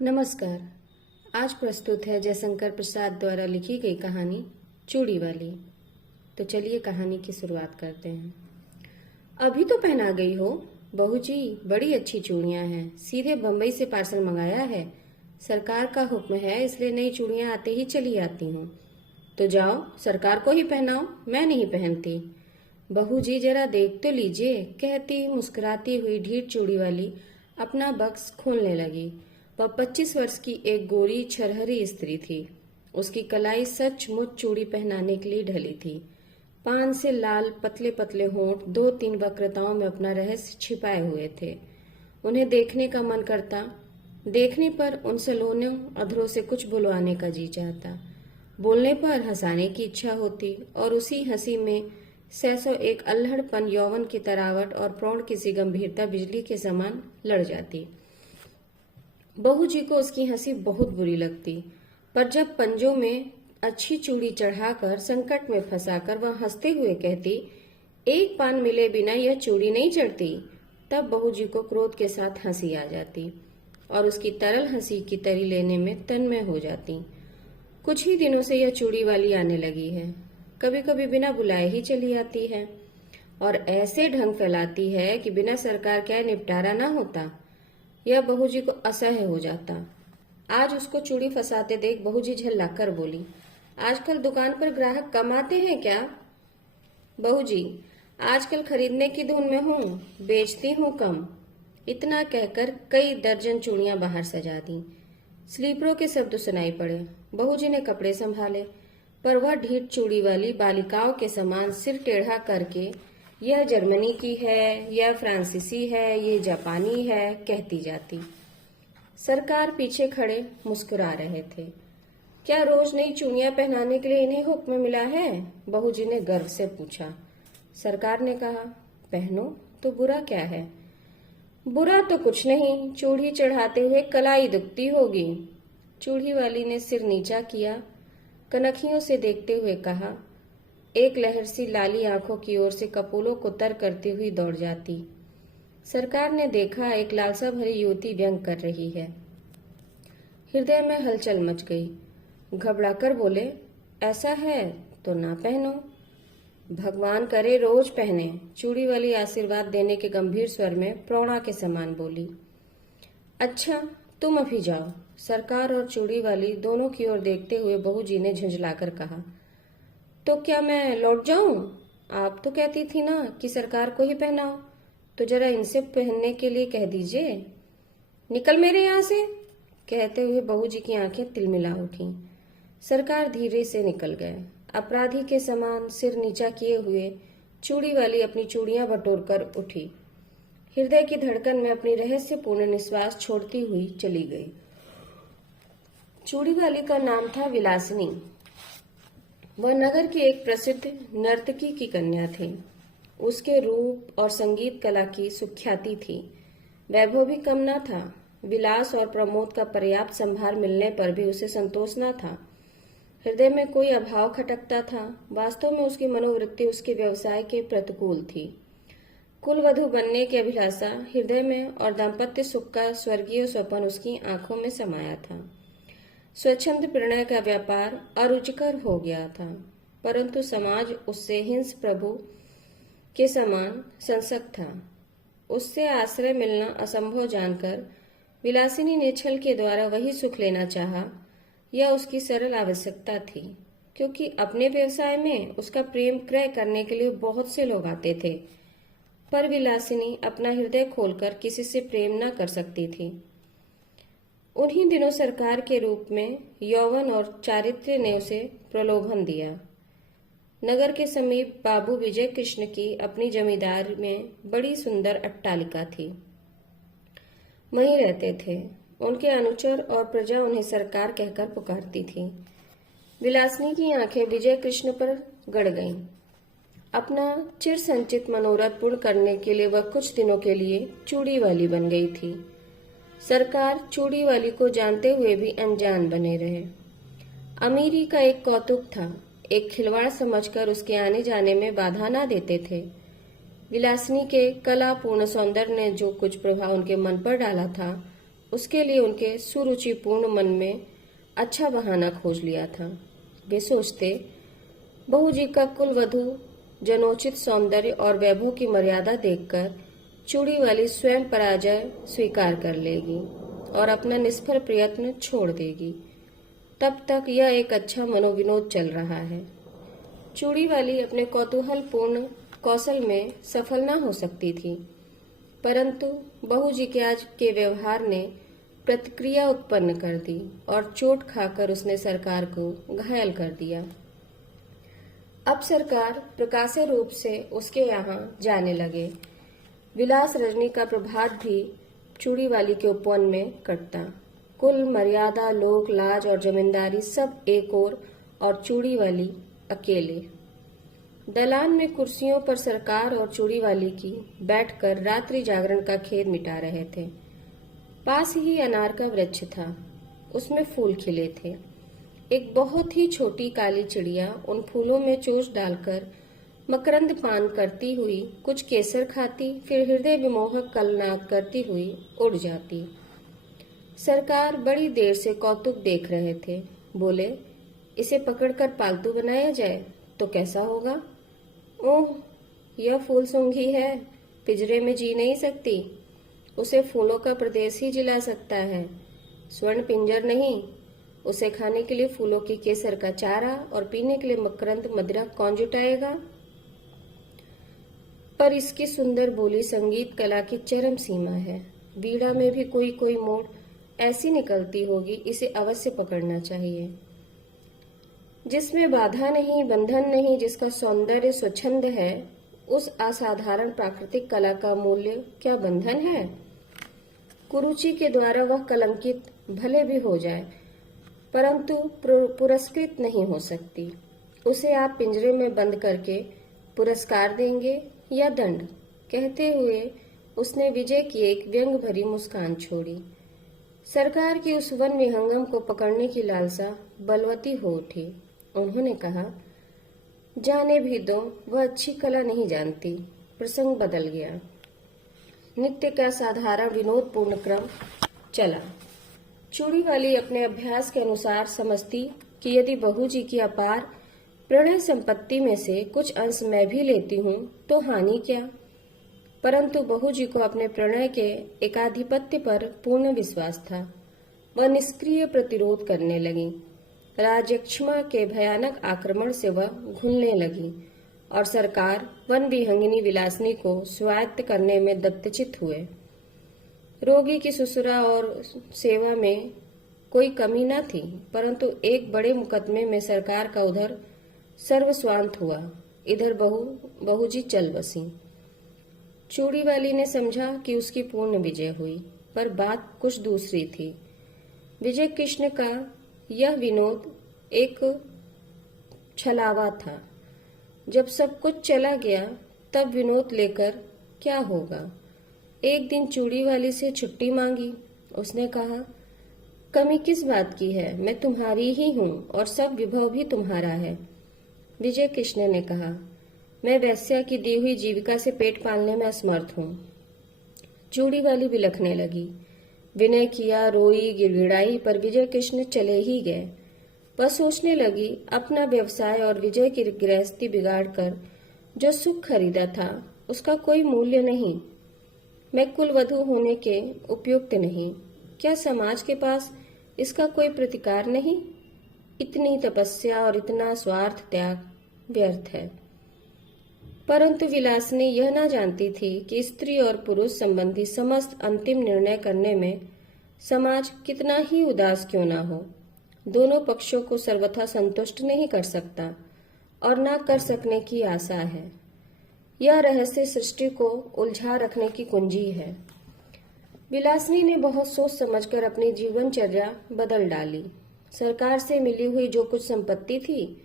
नमस्कार। आज प्रस्तुत है जयशंकर प्रसाद द्वारा लिखी गई कहानी चूड़ी वाली। तो चलिए कहानी की शुरुआत करते हैं। अभी तो पहना गई हो बहू जी, बड़ी अच्छी चूड़ियां हैं, सीधे बम्बई से पार्सल मंगाया है। सरकार का हुक्म है, इसलिए नई चूड़ियां आते ही चली आती हूँ। तो जाओ सरकार को ही पहनाओ, मैं नहीं पहनती। बहू जी जरा देख तो लीजिए, कहती मुस्कुराती हुई ढीठ चूड़ी वाली अपना बक्स खोलने लगी। वह 25 वर्ष की एक गोरी छरहरी स्त्री थी। उसकी कलाई सचमुच चूड़ी पहनाने के लिए ढली थी। पान से लाल पतले पतले होंठ 2-3 वक्रताओं में अपना रहस्य छिपाए हुए थे। उन्हें देखने का मन करता, देखने पर उन सलोनों अधरों से कुछ बुलवाने का जी चाहता, बोलने पर हंसाने की इच्छा होती और उसी हंसी में सैसों एक अल्हड़पन, यौवन की तरावट और प्रौढ़ किसी गंभीरता बिजली के समान लड़ जाती। बहू जी को उसकी हंसी बहुत बुरी लगती, पर जब पंजों में अच्छी चूड़ी चढ़ाकर संकट में फंसाकर वह हंसते हुए कहती, एक पान मिले बिना यह चूड़ी नहीं चढ़ती, तब बहू जी को क्रोध के साथ हंसी आ जाती और उसकी तरल हंसी की तरी लेने में तन्मय हो जाती। कुछ ही दिनों से यह चूड़ी वाली आने लगी है। कभी कभी बिना बुलाए ही चली आती है और ऐसे ढंग फैलाती है कि बिना सरकार के निपटारा ना होता। यह बहू जी को असह्य हो जाता। आज उसको चूड़ी फंसाते देख बहू जी झल्लाकर बोली, आजकल दुकान पर ग्राहक कम आते हैं क्या? बहू जी, आजकल खरीदने की धुन में हूँ, बेचती हूँ कम। इतना कहकर कई दर्जन चूड़ियां बाहर सजा दी। स्लीपरों के शब्द सुनाई पड़े। बहू जी ने कपड़े संभाले, पर वह ढीठ चूड़ी वाली बालिकाओं के समान सिर टेढ़ा करके यह जर्मनी की है, यह फ्रांसीसी है, यह जापानी है कहती जाती। सरकार पीछे खड़े मुस्कुरा रहे थे। क्या रोज नई चूड़ियां पहनाने के लिए इन्हें हुक्म मिला है? बहू जी ने गर्व से पूछा। सरकार ने कहा, पहनो तो बुरा क्या है? बुरा तो कुछ नहीं, चूड़ी चढ़ाते हुए कलाई दुखती होगी। चूड़ी वाली ने सिर नीचा किया, कनखियों से देखते हुए कहा। एक लहर सी लाली आंखों की ओर से कपोलों को तर करती हुई दौड़ जाती। सरकार ने देखा, एक लालसा भरी युवती व्यंग कर रही है। हृदय में हलचल मच गई। घबराकर बोले, ऐसा है तो ना पहनो, भगवान करे रोज पहने। चूड़ी वाली आशीर्वाद देने के गंभीर स्वर में प्रौढ़ा के समान बोली। अच्छा तुम अभी जाओ। सरकार और चूड़ी वाली दोनों की ओर देखते हुए बहू जी ने झुंझलाकर कहा, तो क्या मैं लौट जाऊं? आप तो कहती थी ना कि सरकार को ही पहनाओ, तो जरा इनसे पहनने के लिए कह दीजिए। निकल मेरे यहाँ से, कहते हुए बहू जी की आंखें तिलमिला उठी। सरकार धीरे से निकल गए। अपराधी के समान सिर नीचा किए हुए चूड़ी वाली अपनी चूड़ियां बटोर कर उठी। हृदय की धड़कन में अपनी रहस्यपूर्ण निश्वास छोड़ती हुई चली गई। चूड़ी वाली का नाम था विलासिनी। वह नगर की एक प्रसिद्ध नर्तकी की कन्या थी। उसके रूप और संगीत कला की सुख्याति थी। वैभव भी कम न था। विलास और प्रमोद का पर्याप्त संभार मिलने पर भी उसे संतोष न था। हृदय में कोई अभाव खटकता था। वास्तव में उसकी मनोवृत्ति उसके व्यवसाय के प्रतिकूल थी। कुलवधू बनने की अभिलाषा हृदय में और दाम्पत्य सुख का स्वर्गीय स्वप्न उसकी आंखों में समाया था। स्वच्छंद प्रणय का व्यापार अरुचिकर हो गया था, परंतु समाज उससे हिंस प्रभु के समान संसक्त था। उससे आश्रय मिलना असंभव जानकर विलासिनी ने छल के द्वारा वही सुख लेना चाहा। यह उसकी सरल आवश्यकता थी, क्योंकि अपने व्यवसाय में उसका प्रेम क्रय करने के लिए बहुत से लोग आते थे, पर विलासिनी अपना हृदय खोलकर किसी से प्रेम न कर सकती थी। उन्हीं दिनों सरकार के रूप में यौवन और चारित्र्य ने उसे प्रलोभन दिया। नगर के समीप बाबू विजय कृष्ण की अपनी जमींदारी में बड़ी सुंदर अट्टालिका थी। वहीं रहते थे। उनके अनुचर और प्रजा उन्हें सरकार कहकर पुकारती थी। विलासिनी की आंखें विजय कृष्ण पर गड़ गईं। अपना चिर संचित मनोरथ पूर्ण करने के लिए वह कुछ दिनों के लिए चूड़ी वाली बन गई थी। सरकार चूड़ी वाली को जानते हुए भी अनजान बने रहे। अमीरी का एक कौतुक था, एक खिलवाड़ समझकर उसके आने जाने में बाधा न देते थे। विलासिनी के कलापूर्ण सौंदर्य ने जो कुछ प्रभाव उनके मन पर डाला था, उसके लिए उनके सुरुचिपूर्ण मन में अच्छा बहाना खोज लिया था। वे सोचते, बहू जी का कुलवधू जनोचित सौंदर्य और वैभव की मर्यादा देखकर चूड़ी वाली स्वयं पराजय स्वीकार कर लेगी और अपना निष्फल प्रयत्न छोड़ देगी। तब तक यह एक अच्छा मनोविनोद चल रहा है। चूड़ी वाली अपने कौतूहलपूर्ण कौशल में सफल न हो सकती थी, परंतु बहू जी के आज के व्यवहार ने प्रतिक्रिया उत्पन्न कर दी और चोट खाकर उसने सरकार को घायल कर दिया। अब सरकार प्रकाश्य रूप से उसके यहाँ जाने लगे। विलास रजनी का प्रभात भी चूड़ी वाली के उपवन में कटता। कुल मर्यादा, लोक लाज और जमींदारी सब एक और चूड़ी वाली अकेले। दलान में कुर्सियों पर सरकार और चूड़ी वाली की बैठकर रात्रि जागरण का खेद मिटा रहे थे। पास ही अनार का वृक्ष था, उसमें फूल खिले थे। एक बहुत ही छोटी काली चिड़िया उन फूलों में चोंच डालकर मकरंद पान करती हुई कुछ केसर खाती, फिर हृदय विमोहक कलनाद करती हुई उड़ जाती। सरकार बड़ी देर से कौतुक देख रहे थे। बोले, इसे पकड़कर पालतू बनाया जाए तो कैसा होगा? ओह, यह फूल सूंघी है, पिंजरे में जी नहीं सकती। उसे फूलों का प्रदेश ही जिला सकता है, स्वर्ण पिंजर नहीं। उसे खाने के लिए फूलों की केसर का चारा और पीने के लिए मकरंद मदिरा कौन जुटाएगा? पर इसकी सुंदर बोली संगीत कला की चरम सीमा है। वीणा में भी कोई कोई मोड़ ऐसी निकलती होगी, इसे अवश्य पकड़ना चाहिए। जिसमें बाधा नहीं, बंधन नहीं, जिसका सौंदर्य स्वच्छंद है, उस असाधारण प्राकृतिक कला का मूल्य क्या बंधन है? कुरुचि के द्वारा वह कलंकित भले भी हो जाए, परंतु पुरस्कृत नहीं हो सकती। उसे आप पिंजरे में बंद करके पुरस्कार देंगे या दंड? कहते हुए उसने विजय की एक व्यंग भरी मुस्कान छोड़ी। सरकार की उस वन विहंगम को पकड़ने की लालसा बलवती हो उठी। उन्होंने कहा, जाने भी दो, वह अच्छी कला नहीं जानती। प्रसंग बदल गया। नित्य का साधारण विनोदपूर्ण क्रम चला। चूड़ी वाली अपने अभ्यास के अनुसार समझती कि यदि बहू जी की अपार प्रणय संपत्ति में से कुछ अंश मैं भी लेती हूँ तो हानि क्या? परंतु बहू जी को अपने प्रणय के एकाधिपत्य पर पूर्ण विश्वास था। वह निष्क्रिय प्रतिरोध करने लगी। राजयक्ष्मा के भयानक आक्रमण से वह घुलने लगी और सरकार वन विहंगिनी विलासिनी को स्वायत्त करने में दत्तचित हुए। रोगी की ससुरा और सेवा में कोई कमी न थी, परंतु एक बड़े मुकदमे में सरकार का उधर सर्वस्वांत हुआ, इधर बहू जी चल बसी। चूड़ी वाली ने समझा कि उसकी पूर्ण विजय हुई, पर बात कुछ दूसरी थी। विजय कृष्ण का यह विनोद एक छलावा था। जब सब कुछ चला गया तब विनोद लेकर क्या होगा? एक दिन चूड़ी वाली से छुट्टी मांगी। उसने कहा, कमी किस बात की है? मैं तुम्हारी ही हूँ और सब विभव भी तुम्हारा है। विजय कृष्ण ने कहा, मैं वैश्या की दी हुई जीविका से पेट पालने में असमर्थ हूँ। चूड़ी वाली बिलखने लगी। विनय किया, रोई, गिड़गिड़ाई, पर विजय कृष्ण चले ही गए। वह सोचने लगी, अपना व्यवसाय और विजय की गृहस्थी बिगाड़कर जो सुख खरीदा था उसका कोई मूल्य नहीं। मैं कुलवधू होने के उपयुक्त नहीं। क्या समाज के पास इसका कोई प्रतिकार नहीं? इतनी तपस्या और इतना स्वार्थ त्याग व्यर्थ है। परंतु विलासिनी यह न जानती थी कि स्त्री और पुरुष संबंधी समस्त अंतिम निर्णय करने में समाज कितना ही उदास क्यों न हो, दोनों पक्षों को सर्वथा संतुष्ट नहीं कर सकता और न कर सकने की आशा है। यह रहस्य सृष्टि को उलझा रखने की कुंजी है। विलासिनी ने बहुत सोच समझकर अपनी जीवनचर्या बदल डाली। सरकार से मिली हुई जो कुछ संपत्ति थी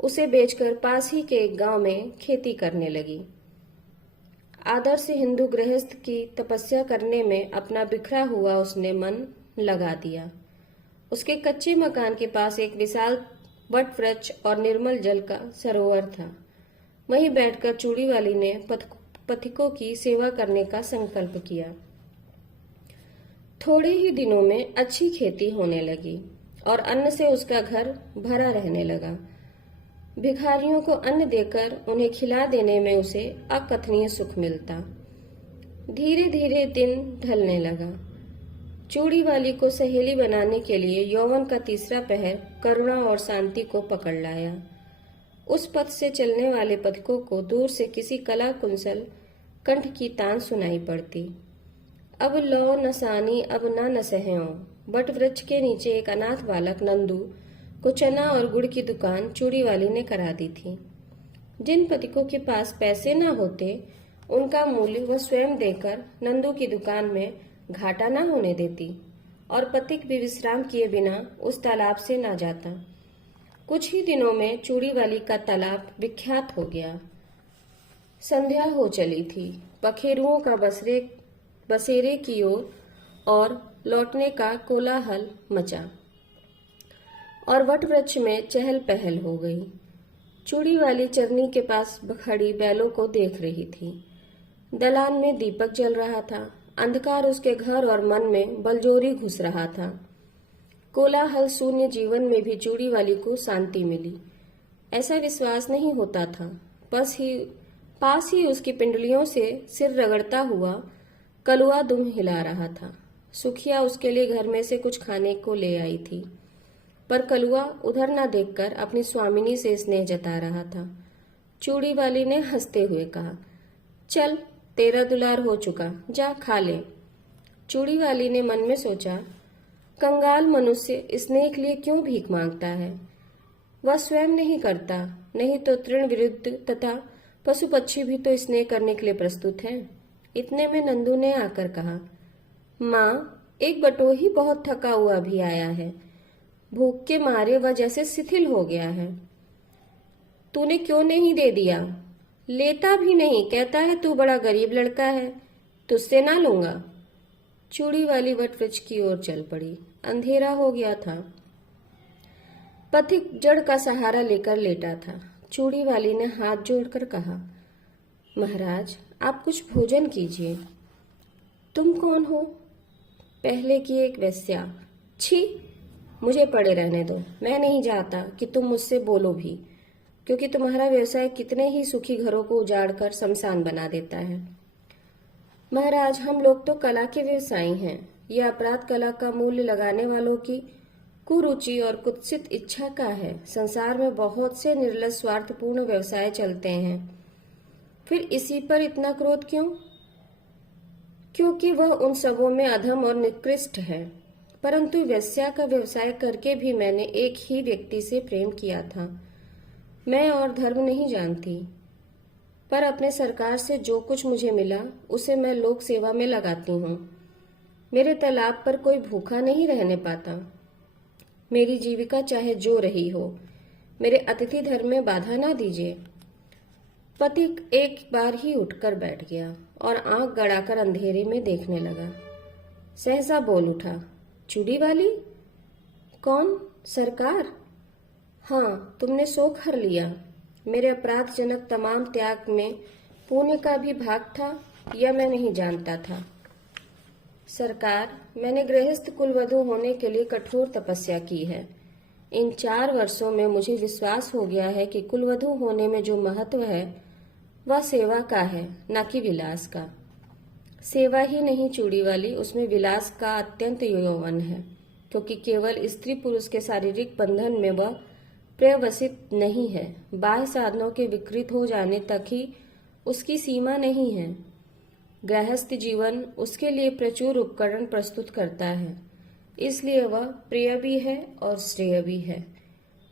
उसे बेचकर पास ही के एक गांव में खेती करने लगी। आदर्श हिंदू गृहस्थ की तपस्या करने में अपना बिखरा हुआ उसने मन लगा दिया। उसके कच्चे मकान के पास एक विशाल वट वृक्ष और निर्मल जल का सरोवर था। वहीं बैठकर चूड़ी वाली ने पथिकों की सेवा करने का संकल्प किया। थोड़े ही दिनों में अच्छी खेती होने लगी और अन्न से उसका घर भरा रहने लगा। भिखारियों को अन्न देकर उन्हें खिला देने में उसे अकथनीय सुख मिलता। धीरे धीरे दिन ढलने लगा। चूड़ी वाली को सहेली बनाने के लिए यौवन का तीसरा पहर करुणा और शांति को पकड़ लाया। उस पथ से चलने वाले पथिकों को दूर से किसी कला कुंसल कंठ की तान सुनाई पड़ती। अब लो नसानी अब न नसह्यों। बट वृक्ष के नीचे एक अनाथ बालक नंदू को चना और गुड़ की दुकान चूड़ी वाली ने करा दी थी। जिन पथिकों के पास पैसे न होते उनका मूल्य वह स्वयं देकर नंदू की दुकान में घाटा न होने देती और पथिक भी विश्राम किए बिना उस तालाब से न जाता। कुछ ही दिनों में चूड़ी वाली का तालाब विख्यात हो गया। संध्या हो चली थी। पखेरुओं का बसेरे की ओर और लौटने का कोलाहल मचा और वट वृक्ष में चहल पहल हो गई। चूड़ी वाली चरनी के पास खड़ी बैलों को देख रही थी। दलान में दीपक जल रहा था। अंधकार उसके घर और मन में बलजोरी घुस रहा था। कोलाहल शून्य जीवन में भी चूड़ी वाली को शांति मिली। ऐसा विश्वास नहीं होता था। पास ही उसकी पिंडलियों से सिर रगड़ता हुआ कलुआ दुम हिला रहा था। सुखिया उसके लिए घर में से कुछ खाने को ले आई थी, पर कलुआ उधर न देखकर अपनी स्वामिनी से स्नेह जता रहा था। चूड़ी वाली ने हंसते हुए कहा, चल तेरा दुलार हो चुका, जा खा ले। चूड़ी वाली ने मन में सोचा, कंगाल मनुष्य स्नेह के लिए क्यों भीख मांगता है? वह स्वयं नहीं करता, नहीं तो तृण विरुद्ध तथा पशु पक्षी भी तो स्नेह करने के लिए प्रस्तुत हैं। इतने में नंदू ने आकर कहा, माँ, एक बटोही बहुत थका हुआ भी आया है। भूख के मारे वह जैसे शिथिल हो गया है। तूने क्यों नहीं दे दिया? लेता भी नहीं, कहता है तू बड़ा गरीब लड़का है, तुझसे ना लूंगा। चूड़ी वाली वट वृक्ष की ओर चल पड़ी। अंधेरा हो गया था। पथिक जड़ का सहारा लेकर लेटा था। चूड़ी वाली ने हाथ जोड़कर कहा, महाराज, आप कुछ भोजन कीजिए। तुम कौन हो? पहले की एक वेश्या। छी, मुझे पड़े रहने दो। मैं नहीं चाहता कि तुम मुझसे बोलो भी, क्योंकि तुम्हारा व्यवसाय कितने ही सुखी घरों को उजाड़कर शमशान बना देता है। महाराज, हम लोग तो कला के व्यवसायी हैं। यह अपराध कला का मूल्य लगाने वालों की कुरुचि और कुत्सित इच्छा का है। संसार में बहुत से निर्लज स्वार्थपूर्ण व्यवसाय चलते हैं, फिर इसी पर इतना क्रोध क्यों? क्योंकि वह उन सबों में अधम और निकृष्ट है। परंतु वेश्या का व्यवसाय करके भी मैंने एक ही व्यक्ति से प्रेम किया था। मैं और धर्म नहीं जानती, पर अपने सरकार से जो कुछ मुझे मिला उसे मैं लोक सेवा में लगाती हूँ। मेरे तालाब पर कोई भूखा नहीं रहने पाता। मेरी जीविका चाहे जो रही हो, मेरे अतिथि धर्म में बाधा ना दीजिए। पथिक एक बार ही उठकर बैठ गया और आंख गड़ाकर अंधेरे में देखने लगा। सहसा बोल उठा, चूड़ी वाली? कौन? सरकार? हाँ, तुमने शोक हर लिया। मेरे अपराधजनक तमाम त्याग में पुण्य का भी भाग था, यह मैं नहीं जानता था। सरकार, मैंने गृहस्थ कुलवधू होने के लिए कठोर तपस्या की है। इन 4 वर्षों में मुझे विश्वास हो गया है कि कुलवधू होने में जो महत्व है वह सेवा का है, न कि विलास का। सेवा ही नहीं चूड़ी वाली, उसमें विलास का अत्यंत यौवन है, क्योंकि केवल स्त्री पुरुष के शारीरिक बंधन में वह पर्यवसित नहीं है। बाह्य साधनों के विकृत हो जाने तक ही उसकी सीमा नहीं है। गृहस्थ जीवन उसके लिए प्रचुर उपकरण प्रस्तुत करता है, इसलिए वह प्रिय भी है और श्रेय भी है।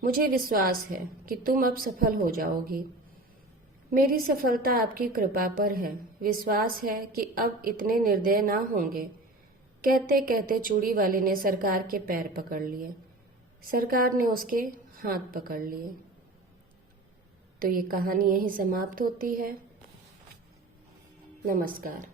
मुझे विश्वास है कि तुम अब सफल हो जाओगी। मेरी सफलता आपकी कृपा पर है। विश्वास है कि अब इतने निर्दय ना होंगे। कहते कहते चूड़ी वाले ने सरकार के पैर पकड़ लिए। सरकार ने उसके हाथ पकड़ लिए। तो ये कहानी यहीं समाप्त होती है। नमस्कार।